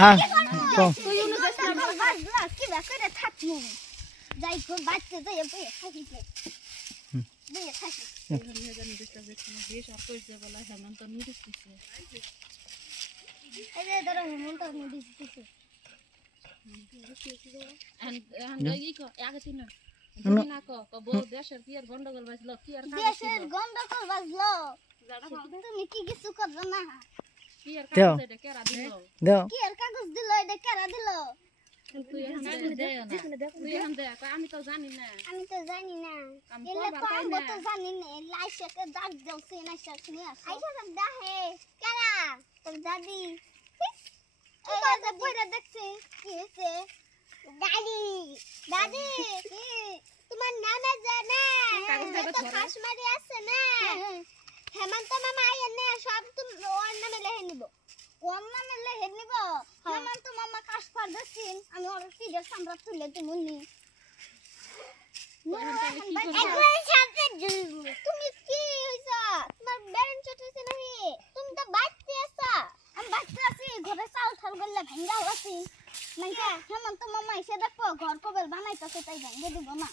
হ্যাঁ তো তুই ইউনো দেশ না বাজলা কি করে থাকমু যাই কো বাচ্চা যাই বই থাকি বই থাকি নিয়ে জানি দেশটা যে কোনো দেশ আর কই যে বলা হেমন্ত নোটিস দিছে এই যে ধরো হেমন্ত নোটিস দিছে and ই কো আগে তিন তুমি না কো বউ দেশের কি আর গন্ডগোল বাজল কি আর দেশের গন্ডগোল বাজলো তুমি কি কিছু করবে না কি আর কাগজ এটা কেরা দিল দাও কি আর কাগজ দিল এটা কেরা দিল তুই এখন দে না তুই এখন দে আমি তো জানি না আমি তো জানি না আমি এলে তো তো বাতাই আমি না তো জানি না লাইশাকে দাগ দেওছে না শাকনি আইসা সব দাহে কেরা তোর দাদি কি করে পয়রা দেখছে কি হইছে দাদি দাদি তোমার নাম জানা তো খাস মারি আছে না হেমন্ত মামা আইন না সব তুমি ওর নামে লিখে নিব ওর নামে লিখে নিব হেমন্ত মামা কাশ পার দিন আমি ওর ফিডার সামরা তুলে দিমুনি তুমি কি হইছা তোমার ব্যালেন্স হইছে নাকি তুমি তো বাচ্চা আছো আমি বাচ্চা আছি ঘরে চাল ঠাল গল্লা ভাঙ্গা আছি মাইকা হেমন্ত মামা এসে দেখো ঘর কবেল বানাইতাছে তাই ভাঙ্গে দিব না